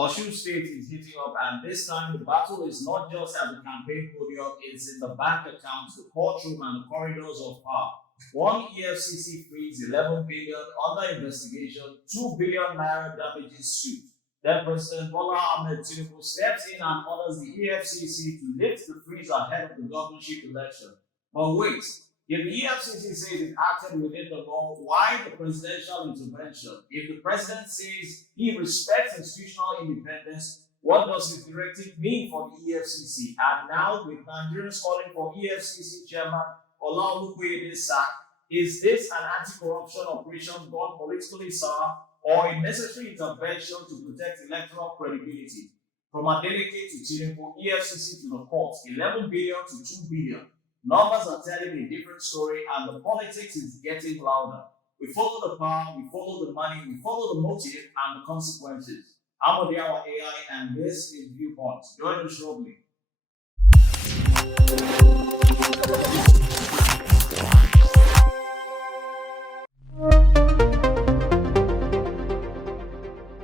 Osun State is heating up, and this time the battle is not just at the campaign podium, it's in the bank accounts, the courtroom, and the corridors of power. One EFCC frees 11 billion under investigation, 2 billion naira damages suit. Then President Bola Tinubu steps in and orders the EFCC to lift the freeze ahead of the governorship election. But wait, if the EFCC says it acted within the law, why the presidential intervention? If the president says he respects institutional independence, what does his directive mean for the EFCC? And now, with Nigerians calling for EFCC Chairman Olukoyede's sack, is this an anti-corruption operation gone politically sour, or a necessary intervention to protect electoral credibility? From Adeleke to Tinubu, EFCC to the courts, 11 billion to 2 billion. Numbers are telling a different story, and the politics is getting louder. We follow the power, we follow the money, we follow the motive and the consequences. I'm Ademola AI, and this is Viewpoint. Join us shortly.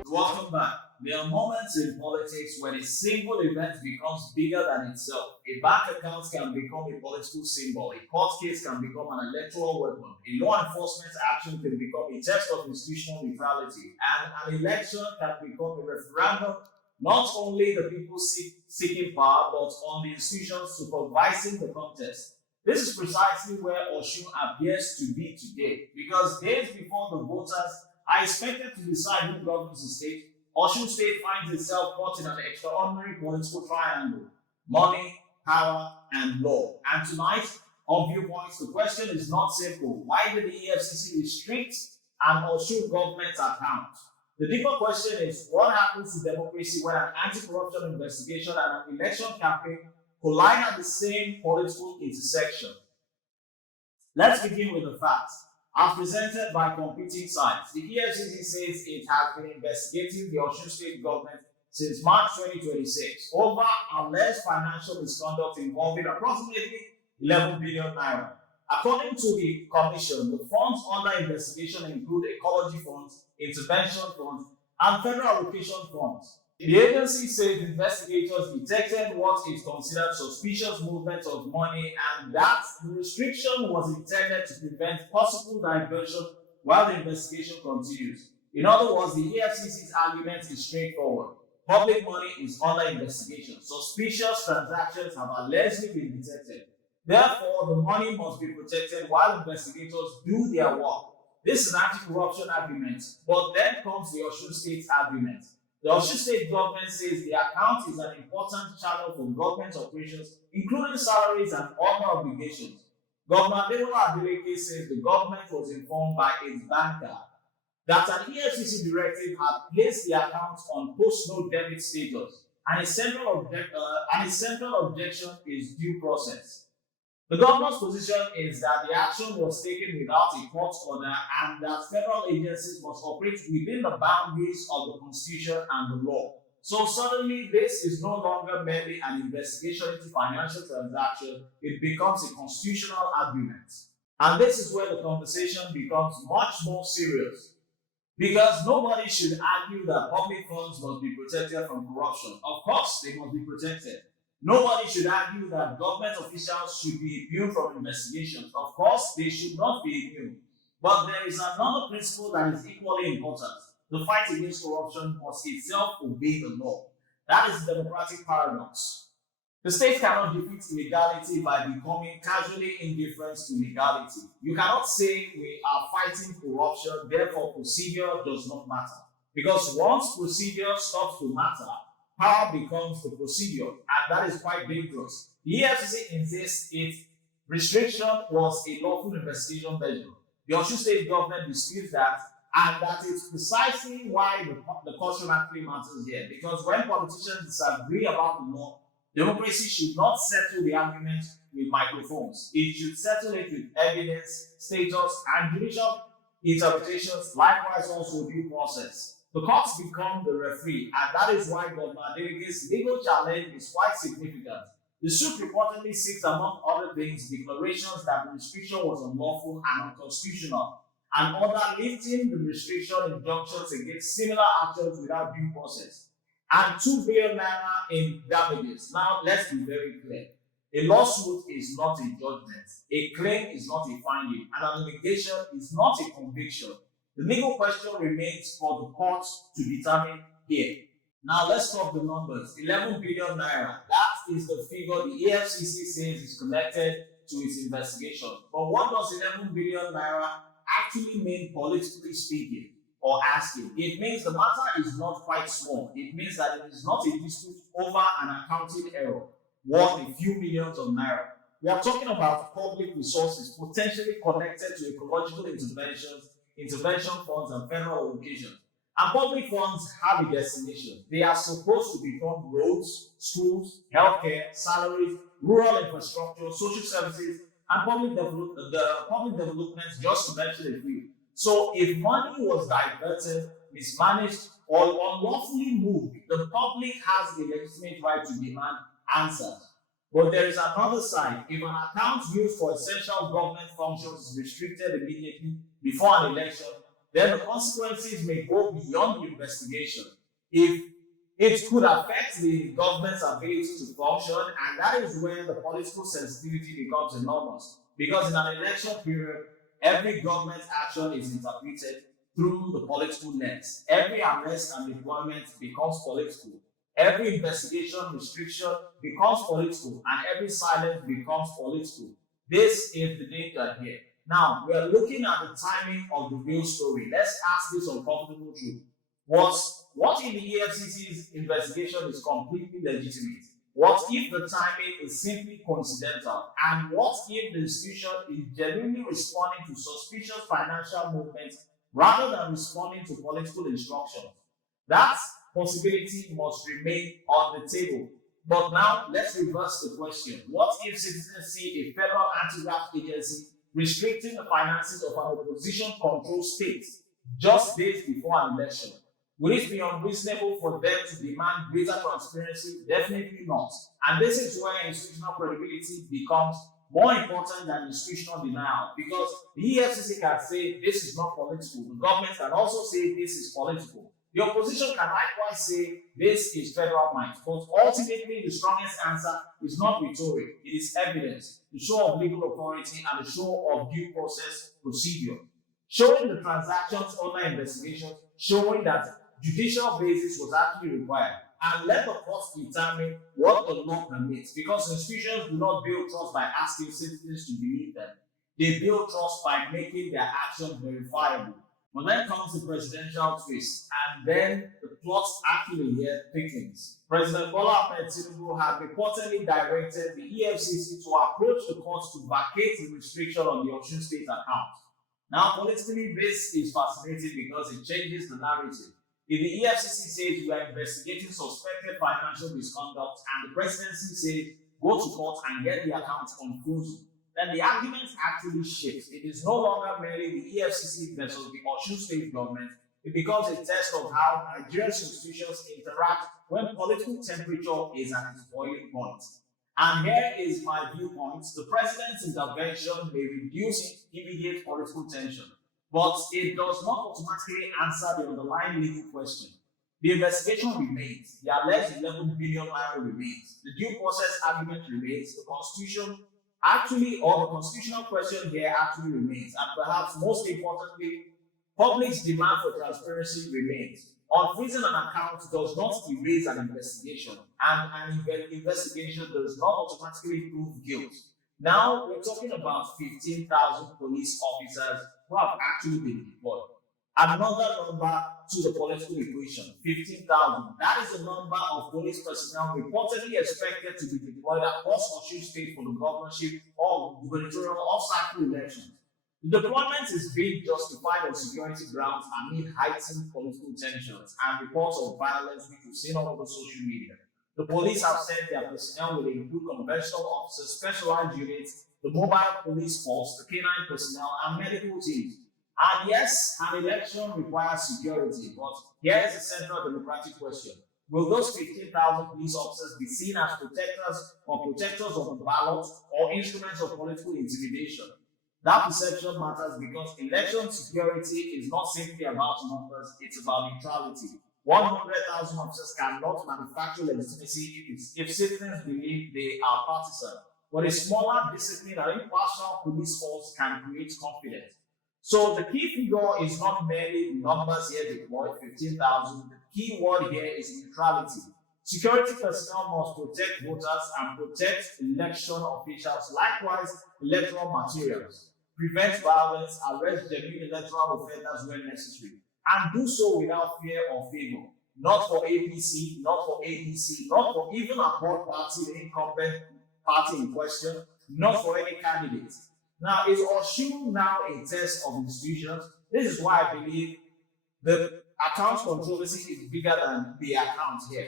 Welcome back. There are moments in politics when a single event becomes bigger than itself. A bank account can become a political symbol. A court case can become an electoral weapon. A law enforcement action can become a test of institutional neutrality. And an election can become a referendum, not only the people seeking power, but on the institutions supervising the contest. This is precisely where Osun appears to be today, because days before the voters are expected to decide who governs the state, Osun State finds itself caught in an extraordinary political triangle: money, power, and law. And tonight, on Viewpoints, the question is not simple. Why did the EFCC restrict an Osun government account? The deeper question is, what happens to democracy when an anti-corruption investigation and an election campaign collide at the same political intersection? Let's begin with the facts. As presented by competing sides, the EFCC says it has been investigating the Osun State Government since March 2026 over alleged financial misconduct involving approximately 11 billion naira. According to the Commission, the funds under investigation include Ecology Funds, Intervention Funds, and Federal Allocation Funds. The agency says investigators detected what is considered suspicious movement of money, and that the restriction was intended to prevent possible diversion while the investigation continues. In other words, the EFCC's argument is straightforward. Public money is under investigation. Suspicious transactions have allegedly been detected. Therefore, the money must be protected while investigators do their work. This is an anti-corruption argument, but then comes the Osun State's argument. The Osun State Government says the account is an important channel for government operations, including salaries and other obligations. Governor Ademola Adeleke says the government was informed by its banker that an EFCC directive had placed the account on post-no debit status, and its central objection is due process. The governor's position is that the action was taken without a court order and that federal agencies must operate within the boundaries of the Constitution and the law. So suddenly, this is no longer merely an investigation into financial transactions, it becomes a constitutional argument. And this is where the conversation becomes much more serious, because nobody should argue that public funds must be protected from corruption. Of course, they must be protected. Nobody should argue that government officials should be immune from investigations. Of course, they should not be immune. But there is another principle that is equally important. The fight against corruption must itself obey the law. That is the democratic paradox. The state cannot defeat illegality by becoming casually indifferent to legality. You cannot say we are fighting corruption, therefore procedure does not matter. Because once procedure stops to matter, power becomes the procedure, and that is quite dangerous. The EFCC insists its restriction was a lawful investigation measure. The Osun State Government disputes that, and that is precisely why the caution actually matters here. Because when politicians disagree about the law, democracy should not settle the argument with microphones. It should settle it with evidence, status, and judicial interpretations, likewise also due process. The courts become the referee, and that is why Governor Adeleke's legal challenge is quite significant. The suit reportedly seeks, among other things, declarations that the restriction was unlawful and unconstitutional, and order lifting the restriction injunctions against similar actions without due process. and 2 billion naira in damages. Now, let's be very clear. A lawsuit is not a judgment. A claim is not a finding. And an allegation is not a conviction. The legal question remains for the courts to determine here. Now, let's talk the numbers. 11 billion naira. That is the figure the EFCC says is connected to its investigation. But what does 11 billion naira actually mean, politically speaking or asking? It means the matter is not quite small. It means that it is not a dispute over an accounting error worth a few millions of naira. We are talking about public resources potentially connected to ecological interventions, intervention funds, and federal allocations. And public funds have a destination. They are supposed to become roads, schools, healthcare, salaries, rural infrastructure, social services, and public development, just to mention a few. So if money was diverted, mismanaged, or unlawfully moved, the public has a legitimate right to demand answers. But there is another side. If an account used for essential government functions is restricted immediately before an election, then the consequences may go beyond the investigation. If it could affect the government's ability to function, and that is where the political sensitivity becomes enormous. Because in an election period, every government action is interpreted through the political lens. Every arrest and deployment becomes political. Every investigation restriction becomes political, and every silence becomes political. This is the danger here. Now, we are looking at the timing of the real story. Let's ask this uncomfortable truth. What if the EFCC's investigation is completely legitimate? What if the timing is simply coincidental? And what if the institution is genuinely responding to suspicious financial movements rather than responding to political instructions? That possibility must remain on the table. But now, let's reverse the question. What if citizens see a federal anti-graft agency restricting the finances of an opposition-controlled state just days before an election? Will it be unreasonable for them to demand greater transparency? Definitely not. And this is where institutional credibility becomes more important than institutional denial, because the EFCC can say this is not political. The government can also say this is political. The opposition can likewise say this is federal might. But ultimately, the strongest answer is not rhetoric. It is evidence, the show of legal authority and the show of due process procedure. Showing the transactions under investigation, showing that judicial basis was actually required, and let the courts determine what the law permits, because institutions do not build trust by asking citizens to believe them. They build trust by making their actions verifiable. But then comes the presidential twist, and then the plot actually here thickens. President Bola Tinubu had reportedly directed the EFCC to approach the courts to vacate the restriction on the Osun State account. Now, politically, this is fascinating because it changes the narrative. If the EFCC says we are investigating suspected financial misconduct and the presidency says go to court and get the account unfrozen, then the argument actually shifts. It is no longer merely the EFCC versus the Osun State Government. It becomes a test of how Nigerian institutions interact when political temperature is at its boiling point. And here is my viewpoint. The president's intervention may reduce immediate political tension, but it does not automatically answer the underlying legal question. The investigation remains. The alleged 11 billion naira remains. The due process argument remains. The constitutional question here actually remains. And perhaps most importantly, public's demand for transparency remains. Unfreezing an account does not erase an investigation, and an investigation does not automatically prove guilt. Now we're talking about 15,000 police officers who have actually been deployed. Another number to the political equation, 15,000. That is the number of police personnel reportedly expected to be deployed across Osun State for the governorship or gubernatorial off-cycle elections. The deployment is being justified on security grounds amid heightened political tensions and reports of violence which we've seen all over social media. The police have said their personnel will include conventional officers, specialized units, the mobile police force, the canine personnel, and medical teams. And yes, an election requires security, but here is the central democratic question. Will those 15,000 police officers be seen as protectors of the ballot or instruments of political intimidation? That perception matters because election security is not simply about numbers, it's about neutrality. 100,000 officers cannot manufacture legitimacy if citizens believe they are partisan. But a smaller, disciplined, and impartial police force can create confidence. So the key figure is not merely the numbers here deployed, 15,000. The key word here is neutrality. Security personnel must protect voters and protect election officials, likewise electoral materials, prevent violence, arrest genuine electoral offenders when necessary, and do so without fear or favor. Not for APC, not for ADC, not for even a third party, the incumbent party in question, not for any candidate. Now, is Osun now a test of institutions? This is why I believe the account controversy is bigger than the account here.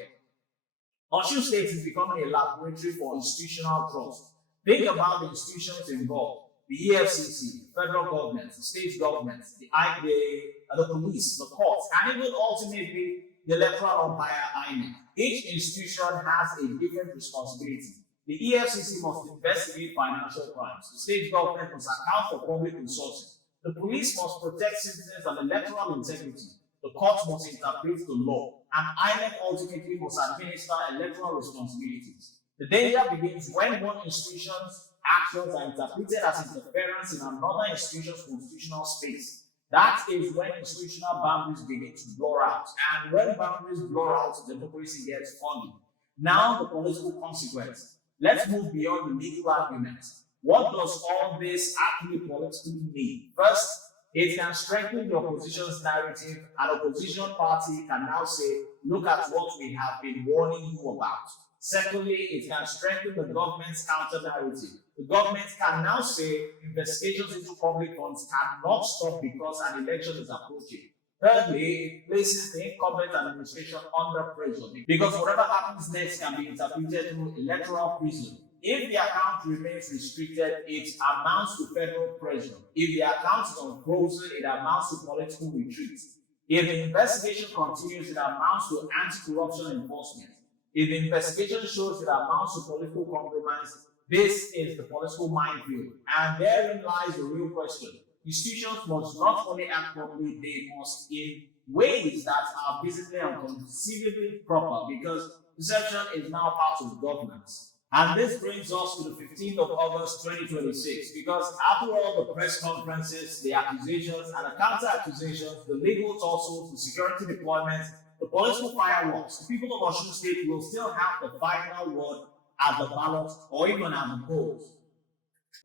Osun State is becoming a laboratory for institutional trust. Think about the institutions involved: the EFCC, the federal government, the state government, the police, the courts, and even ultimately the electoral umpire INEC. Each institution has a different responsibility. The EFCC must investigate financial crimes. The state government must account for public resources. The police must protect citizens and electoral integrity. The courts must interpret the law, and INEC ultimately must administer electoral responsibilities. The danger begins when one institution's actions are interpreted as interference in another institution's constitutional space. That is when institutional boundaries begin to blur out, and when boundaries blur out, democracy gets foggy. Now, the political consequence. Let's move beyond the legal arguments. What does all this actually politically mean? First, it can strengthen the opposition's narrative. An opposition party can now say, look at what we have been warning you about. Secondly, it can strengthen the government's counter-narrative. The government can now say investigations into public funds cannot stop because an election is approaching. Thirdly, it places the incumbent administration under pressure because whatever happens next can be interpreted through electoral prism. If the account remains restricted, it amounts to federal pressure. If the account is unfrozen, it amounts to political retreat. If the investigation continues, it amounts to anti-corruption enforcement. If the investigation shows it amounts to political compromise, this is the political minefield. And therein lies the real question. Institutions must not only act properly, they must in ways that are visibly and conceivably proper, because perception is now part of governance. And this brings us to the 15th of August 2026, because after all the press conferences, the accusations and the counter-accusations, the legal tussles, the security deployments, the political fireworks, the people of Osun State will still have the final word at the ballot or even at the polls.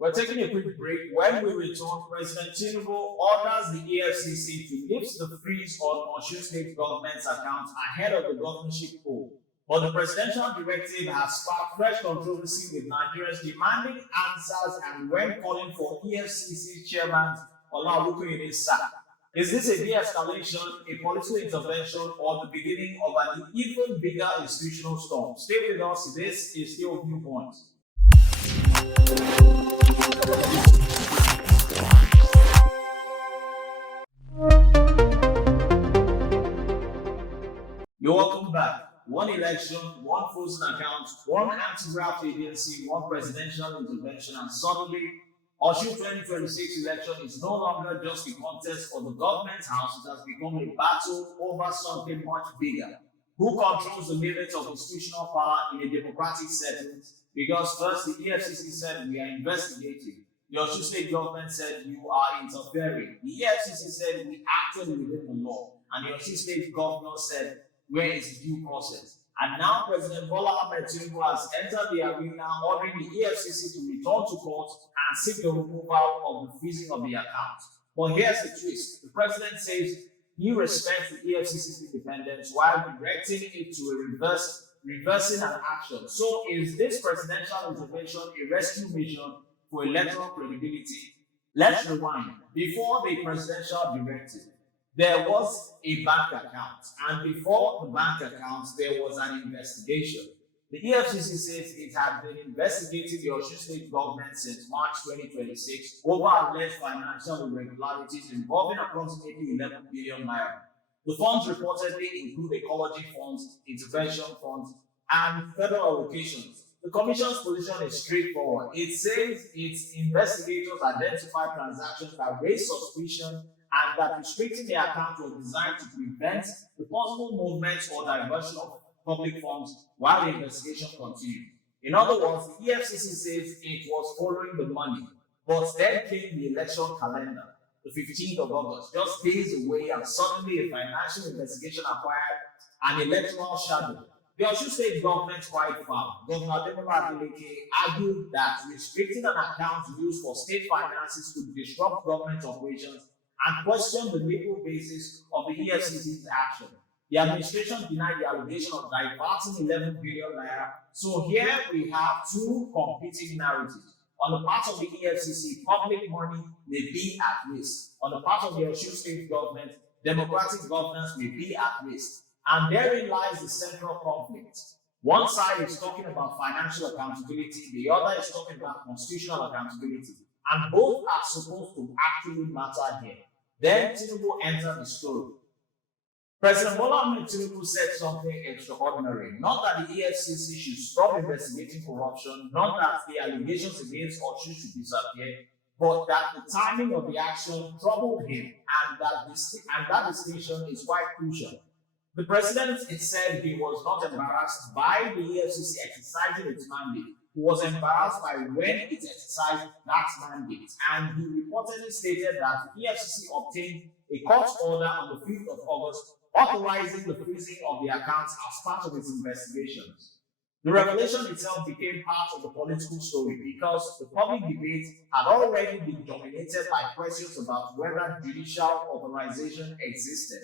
We're taking a quick break. When we return, President Tinubu orders the EFCC to lift the freeze on Osun State Government's account ahead of the governorship poll. But the presidential directive has sparked fresh controversy, with Nigerians demanding answers and when calling for EFCC Chairman Olukoyede's sack. Is this a de-escalation, a political intervention, or the beginning of an even bigger institutional storm? Stay with us. This is still Viewpoint. You're welcome back. One election, one frozen account, one anti-graft agency, one presidential intervention, and suddenly, Osun 2026 election is no longer just a contest for the government house. It has become a battle over something much bigger. Who controls the limits of institutional power in a democratic setting? Because first, the EFCC said we are investigating. The Osun State Government said you are interfering. The EFCC said we acted within the law. And the Osun State Governor said, where is the due process? And now President Bola Tinubu has entered the arena, ordering the EFCC to return to court and seek the removal of the freezing of the account. But here's the twist. The president says he respects the EFCC's independence while directing it to reversing an action. So is this presidential intervention a rescue mission for electoral credibility? Let's rewind. Before the presidential directive, there was a bank account, and before the bank account, there was an investigation. The EFCC says it had been investigating the Osun State Government since March 2026 over alleged financial irregularities involving approximately 11 billion naira. The funds reportedly include Ecology Funds, intervention funds, and federal allocations. The Commission's position is straightforward. It says its investigators identified transactions that raise suspicion and that restricting the account was designed to prevent the possible movement or diversion of public funds while the investigation continued. In other words, the EFCC says it was following the money, but then came the election calendar, the 15th of August, just days away, and suddenly a financial investigation acquired an electoral shadow. The Osun State Government quite far. Governor Ademola Adeleke argued that restricting an account used for state finances could disrupt government operations and questioned the legal basis of the EFCC's action. The administration denied the allegation of diverting 11 billion naira. So here we have two competing narratives. On the part of the EFCC, public money may be at risk. On the part of the Osun State Government, democratic governance may be at risk. And therein lies the central conflict. One side is talking about financial accountability, the other is talking about constitutional accountability. And both are supposed to actually matter here. Then Tinubu entered the story. President Bola Tinubu said something extraordinary. Not that the EFCC should stop investigating corruption, not that the allegations against Osun should disappear, but that the timing of the action troubled him, and that distinction is quite crucial. The president, it said, he was not embarrassed by the EFCC exercising its mandate. He was embarrassed by when it exercised that mandate. And he reportedly stated that the EFCC obtained a court order on the 5th of August authorizing the freezing of the accounts as part of its investigations. The revelation itself became part of the political story because the public debate had already been dominated by questions about whether judicial authorization existed.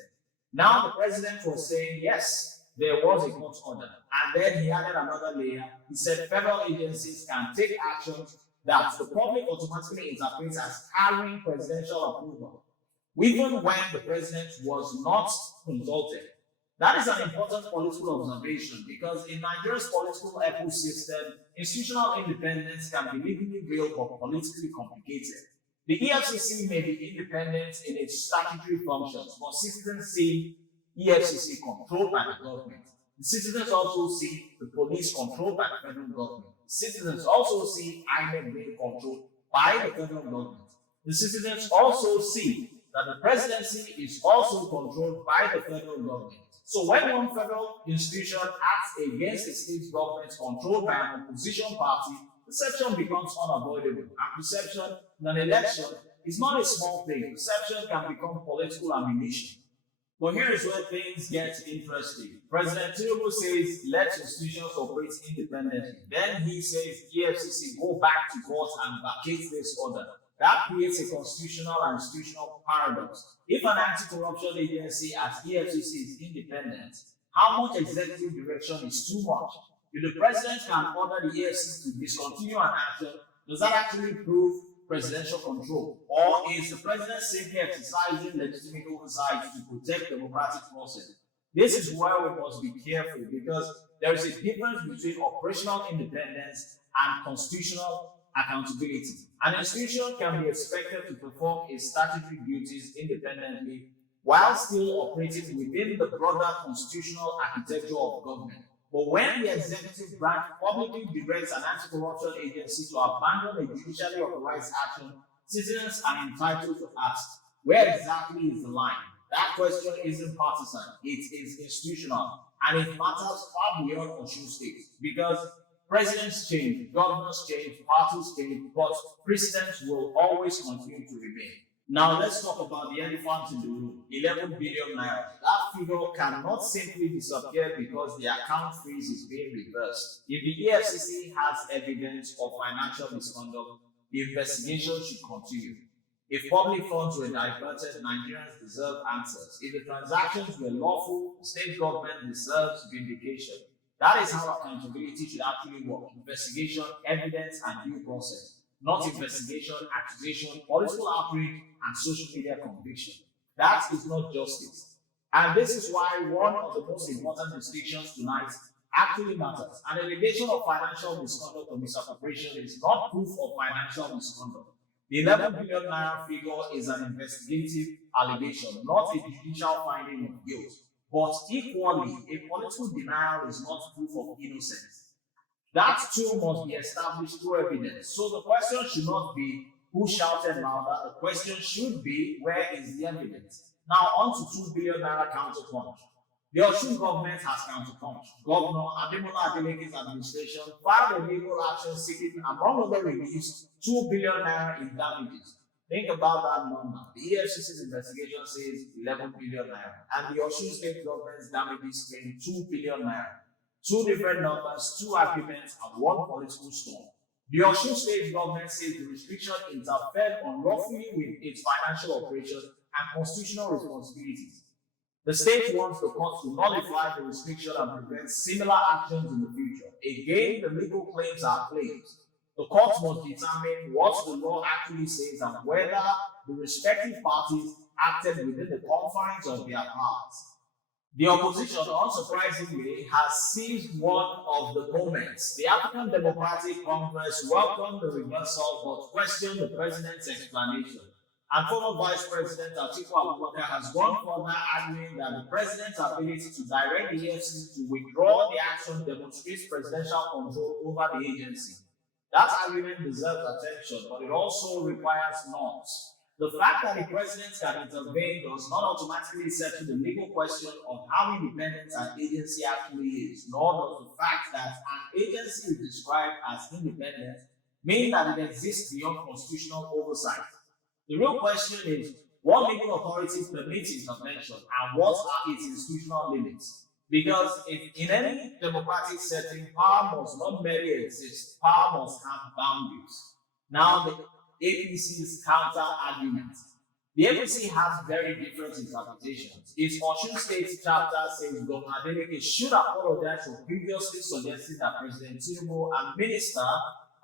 Now the president was saying, yes, there was a court order. And then he added another layer. He said federal agencies can take actions that the public automatically interprets as carrying presidential approval, even when the president was not consulted. That is an important political observation because in Nigeria's political ecosystem, institutional independence can be legally real but politically complicated. The EFCC may be independent in its statutory functions, but citizens see EFCC controlled by the government. The citizens also see the police controlled by the federal government. Citizens also see INEC being controlled by the federal government. The citizens also see that the presidency is also controlled by the federal government. So when one federal institution acts against a state government controlled by an opposition party, perception becomes unavoidable. And perception in an election is not a small thing. Perception can become political ammunition. But here is where things get interesting. President Tinubu says, let institutions operate independently. Then he says, EFCC, go back to court and vacate this order. That creates a constitutional and institutional paradox. If an anti-corruption agency as EFCC is independent, how much executive direction is too much? If the president can order the EFCC to discontinue an action, does that actually prove presidential control? Or is the president simply exercising legitimate oversight to protect the democratic process? This is where we must be careful because there is a difference between operational independence and constitutional accountability. An institution can be expected to perform its statutory duties independently while still operating within the broader constitutional architecture of government. But when the executive branch publicly directs an anti-corruption agency to abandon a judicially authorized action, citizens are entitled to ask, where exactly is the line? That question isn't partisan, it is institutional, and it matters far beyond Osun State because presidents change, governors change, parties change, but precedents will always continue to remain. Now let's talk about the elephant in the room, 11 billion naira. That figure cannot simply disappear because the account freeze is being reversed. If the EFCC has evidence of financial misconduct, the investigation should continue. If public funds were diverted, Nigerians deserve answers. If the transactions were lawful, the state government deserves vindication. That is how accountability should actually work. Investigation, evidence, and due process. Not investigation, accusation, political outrage, and social media conviction. That is not justice. And this is why one of the most important distinctions tonight actually matters. An allegation of financial misconduct or misappropriation is not proof of financial misconduct. The 11 billion naira figure is an investigative allegation, not a judicial finding of guilt. But equally, a political denial is not proof of innocence. That too must be established through evidence. So the question should not be, who shouted louder. The question should be, where is the evidence? Now on to 2 billion naira counterpunch. The Osun government has counterpunched. Governor Ademola Adeleke's administration filed a legal action seeking, among other reliefs, 2 billion naira in damages. Think about that number. The EFCC's investigation says 11 billion naira, and the Osun State Government's damages claim 2 billion naira. Two different numbers, two arguments, and one political storm. The Osun State Government says the restriction interfered unlawfully with its financial operations and constitutional responsibilities. The state wants the court to nullify the restriction and prevent similar actions in the future. Again, the legal claims are claims. The court must determine what the law actually says and whether the respective parties acted within the confines of their powers. The opposition, unsurprisingly, has seized one of the moments. The African Democratic Congress welcomed the reversal but questioned the president's explanation. And former Vice President Atiku Abubakar has gone further, arguing that the president's ability to direct the EFCC to withdraw the action demonstrates presidential control over the agency. That argument deserves attention, but it also requires norms. The fact that the president can intervene does not automatically settle the legal question of how independent an agency actually is, nor does the fact that an agency is described as independent mean that it exists beyond constitutional oversight. The real question is, what legal authorities permit intervention and what are its institutional limits? Because if in any democratic setting, power must not merely exist, power must have boundaries. Now, the APC's counter-argument. The APC has very different interpretations. Its Osun State chapter says Governor Adeleke should apologize for previously suggesting that President Tinubu and Minister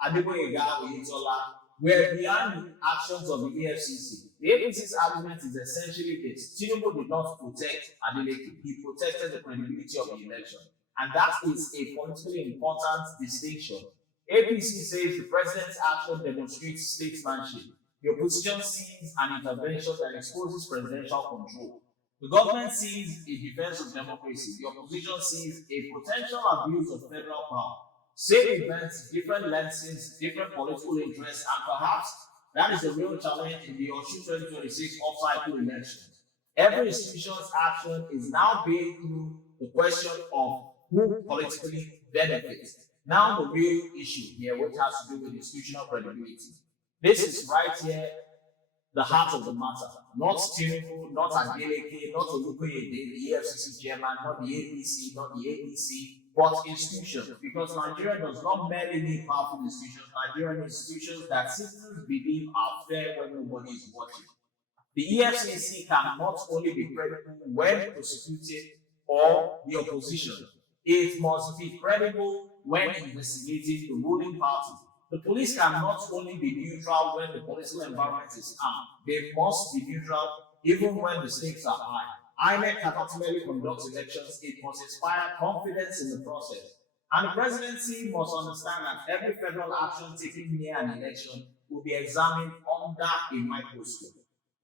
Ademola were behind the actions of the EFCC. The APC's argument is essentially this: Tinubu did not protect Adeleke, he protected the credibility of the election. And that is a politically important distinction. APC says the president's action demonstrates statesmanship. The opposition sees an intervention that exposes presidential control. The government sees a defense of democracy. The opposition sees a potential abuse of federal power. Same events, different lenses, different political interests, and perhaps that is the real challenge in the Osun 2026 off-cycle elections. Every institution's action is now being through the question of who politically benefits. Now the real issue here, which has to do with institutional credibility. This is right here, the heart of the matter. Not Tinubu, not Adeleke, not Olukoyede, the EFCC chairman, not the APC, not the APC, but institutions. Because Nigeria does not merely need powerful institutions. Nigerian institutions that citizens believe are fair when nobody is watching. The EFCC can not only be credible when prosecuting or the opposition, it must be credible when investigating the ruling party. The police can not only be neutral when the political environment is calm, they must be neutral even when the stakes are high. INEC cannot merely conduct elections, it must inspire confidence in the process. And the presidency must understand that every federal action taken near an election will be examined under a microscope.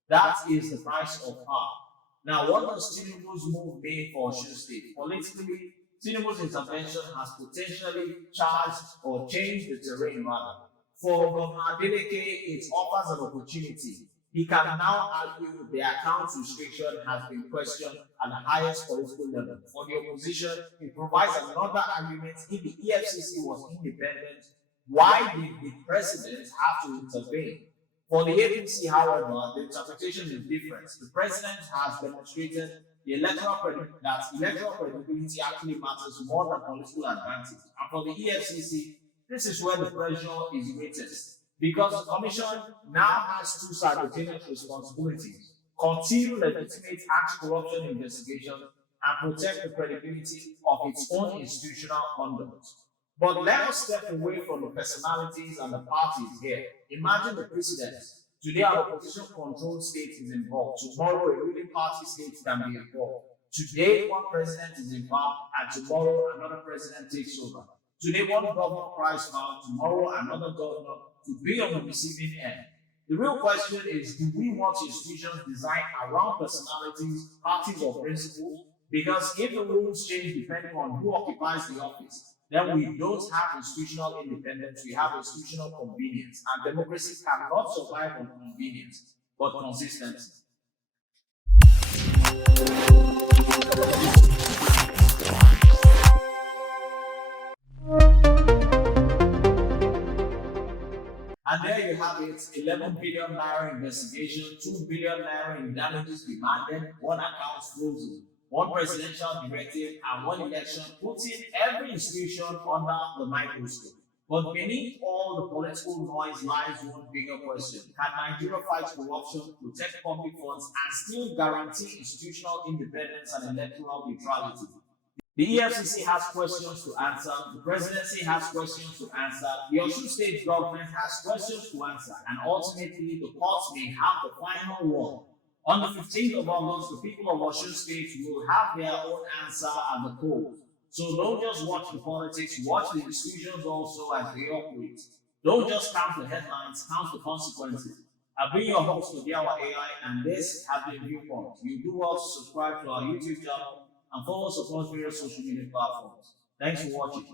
That is the price of power. Now, what does Tinubu's move mean for Osun State? Politically, Tinubu's intervention has potentially charged or changed the terrain rather. For Governor Adeleke, it offers an opportunity. He can now argue the account restriction has been questioned at the highest political level. For the opposition, it provides another argument. If the EFCC was independent, why did the president have to intervene? For the APC, however, the interpretation is different. The president has demonstrated that electoral credibility actually matters more than political advantage. And for the EFCC, this is where the pressure is greatest. Because the Commission now has two simultaneous responsibilities: continue legitimate anti-corruption investigations and protect the credibility of its own institutional conduct. But let us step away from the personalities and the parties here. Imagine the precedent. Today, our opposition-controlled state is involved. Tomorrow, a ruling party state can be involved. Today, one president is involved, and tomorrow, another president takes over. Today, one governor cries foul, tomorrow, another governor could be on the receiving end. The real question is, do we want institutions designed around personalities, parties, or principles? Because if the rules change depending on who occupies the office, then we don't have institutional independence, we have institutional convenience, and democracy cannot survive on convenience, but consistency. And there you have it, 11 billion naira investigation, 2 billion naira in damages demanded, one account frozen, one presidential directive, and one election, putting every institution under the microscope. But beneath all the political noise lies one bigger question. Can Nigeria fight corruption, protect public funds, and still guarantee institutional independence and electoral neutrality? The EFCC has questions to answer, the presidency has questions to answer, the Osun State Government has questions to answer, and ultimately the courts may have the final word. On the 15th of August, the people of Osun State will have their own answer at the polls. So don't just watch the politics, watch the institutions also as they operate. Don't just count the headlines, count the consequences. I've been your host, Olukoyede AI, and this has been Viewpoint. You do well to subscribe to our YouTube channel and follow us across various social media platforms. Thanks for watching.